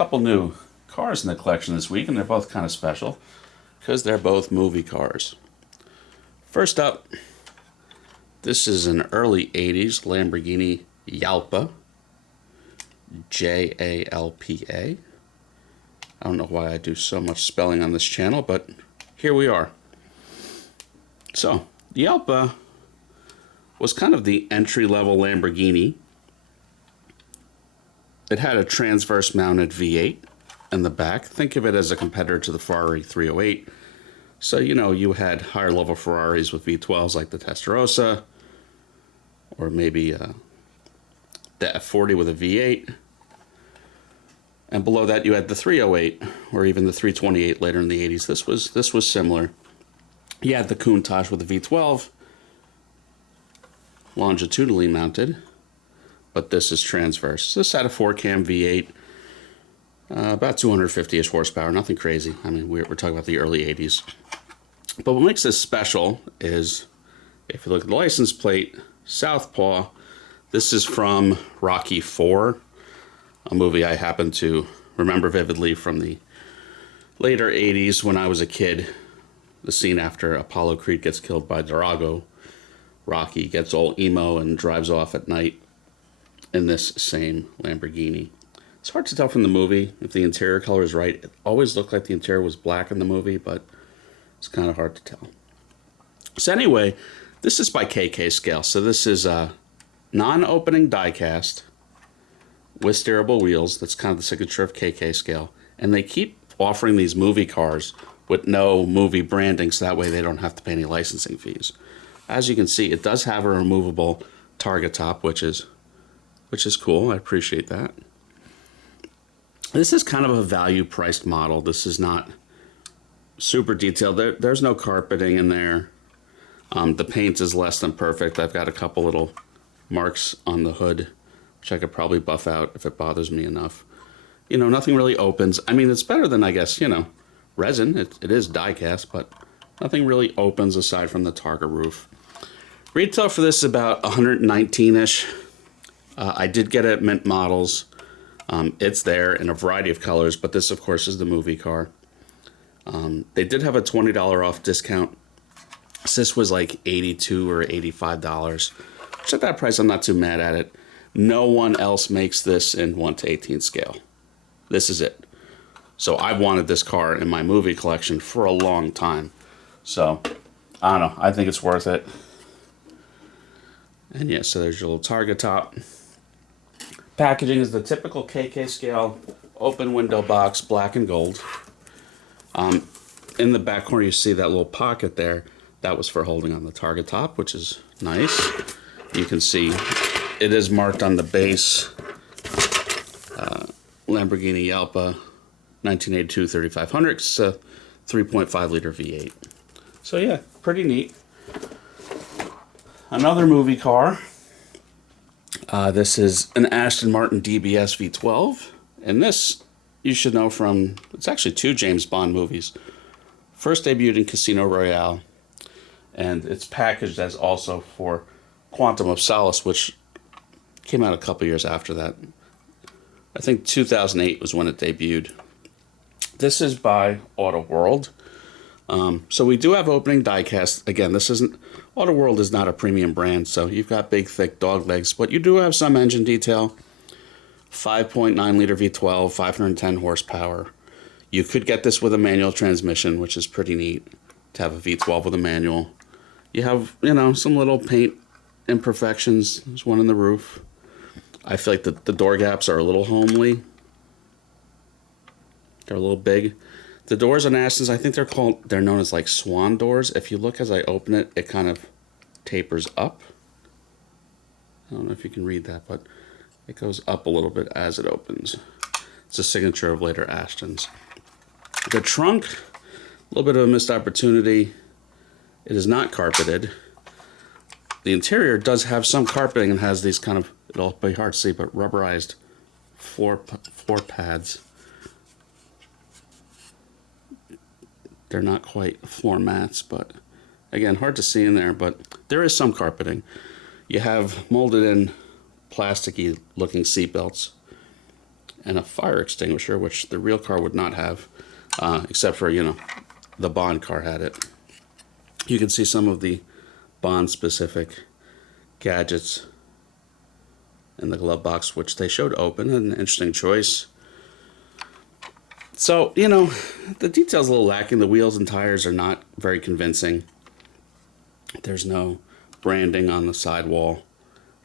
couple new cars in the collection this week, and they're both kind of special because they're both movie cars. First up, this is an early 80s Lamborghini Jalpa. Jalpa. I don't know why I do so much spelling on this channel, but here we are. So, the Jalpa was kind of the entry-level Lamborghini. It had a transverse mounted V8 in the back. Think of it as a competitor to the Ferrari 308. So, you had higher level Ferraris with V12s like the Testarossa, or maybe the F40 with a V8. And below that you had the 308, or even the 328 later in the 80s. This was similar. You had the Countach with the V12, longitudinally mounted, but this is transverse. This had a 4-cam V8, about 250-ish horsepower, nothing crazy. I mean, we're talking about the early 80s. But what makes this special is, if you look at the license plate, Southpaw, this is from Rocky IV, a movie I happen to remember vividly from the later 80s when I was a kid. The scene after Apollo Creed gets killed by Drago, Rocky gets all emo and drives off at night in this same Lamborghini. It's hard to tell from the movie if the interior color is right. It always looked like the interior was black in the movie, but it's kind of hard to tell. So anyway, this is by KK scale. So this is a non-opening diecast with steerable wheels. That's kind of the signature of KK scale. And they keep offering these movie cars with no movie branding, so that way they don't have to pay any licensing fees. As you can see, it does have a removable target top, which is cool. I appreciate that. This is kind of a value-priced model. This is not super detailed. There's no carpeting in there. The paint is less than perfect. I've got a couple little marks on the hood, which I could probably buff out if it bothers me enough. Nothing really opens. I mean, it's better than, I guess, resin. It is die-cast, but nothing really opens aside from the Targa roof. Retail for this is about 119-ish. I did get it at Mint Models. It's there in a variety of colors, but this, of course, is the movie car. They did have a $20 off discount. So this was like $82 or $85, which at that price, I'm not too mad at it. No one else makes this in 1/18 scale. This is it. So I've wanted this car in my movie collection for a long time. So, I don't know. I think it's worth it. And yeah, so there's your little Targa top. Packaging is the typical KK scale, open window box, black and gold. In the back corner, you see that little pocket there. That was for holding on the Targa top, which is nice. You can see it is marked on the base. Lamborghini Jalpa, 1982 3500. It's a 3.5 liter V8. So yeah, pretty neat. Another movie car. This is an Aston Martin DBS V12. And this, you should know from, it's actually 2 James Bond movies. First debuted in Casino Royale. And it's packaged as also for Quantum of Solace, which came out a couple years after that. I think 2008 was when it debuted. This is by Auto World. So we do have opening diecast. Again, this isn't, Auto World is not a premium brand, so you've got big, thick dog legs, but you do have some engine detail. 5.9 liter V12, 510 horsepower. You could get this with a manual transmission, which is pretty neat to have a V12 with a manual. You have, some little paint imperfections. There's one in the roof. I feel like the door gaps are a little homely. They're a little big. The doors on Astons, I think they're known as like swan doors. If you look as I open it, it kind of tapers up. I don't know if you can read that, but it goes up a little bit as it opens. It's a signature of later Astons. The trunk, a little bit of a missed opportunity. It is not carpeted. The interior does have some carpeting and has these kind of, it'll be hard to see, but rubberized floor pads. They're not quite floor mats, but again, hard to see in there, but there is some carpeting. You have molded in plasticky looking seat belts. and a fire extinguisher, which the real car would not have, except for, you know, the Bond car had it. You can see some of the Bond-specific gadgets in the glove box, which they showed open. An interesting choice. So, you know, the detail's a little lacking. The wheels and tires are not very convincing. There's no branding on the sidewall.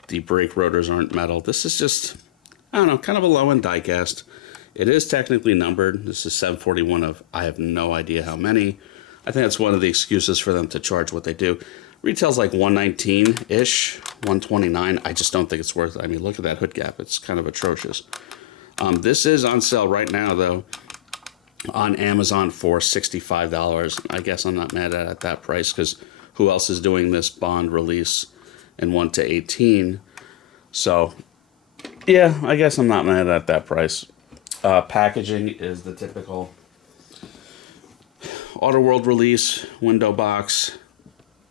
The brake rotors aren't metal. This is just, I don't know, kind of a low-end diecast. It is technically numbered. This is 741 of, I have no idea how many. I think that's one of the excuses for them to charge what they do. Retails like $119-ish, $129. I just don't think it's worth it. I mean, look at that hood gap. It's kind of atrocious. This is on sale right now, though, on Amazon for $65. I guess I'm not mad at that price, because who else is doing this Bond release in 1 to 18? So, yeah, I guess I'm not mad at that price. Packaging is the typical Auto World release, window box.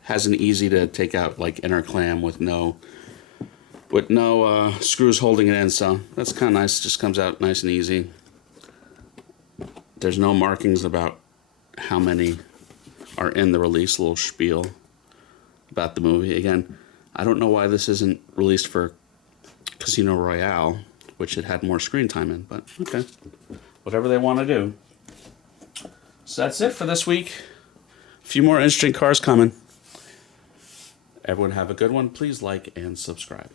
Has an easy to take out like inner clam with no screws holding it in, so that's kind of nice. Just comes out nice and easy. There's no markings about how many are in the release. A little spiel about the movie. Again, I don't know why this isn't released for Casino Royale, which it had more screen time in, but okay. Whatever they want to do. So that's it for this week. A few more interesting cars coming. Everyone have a good one. Please like and subscribe.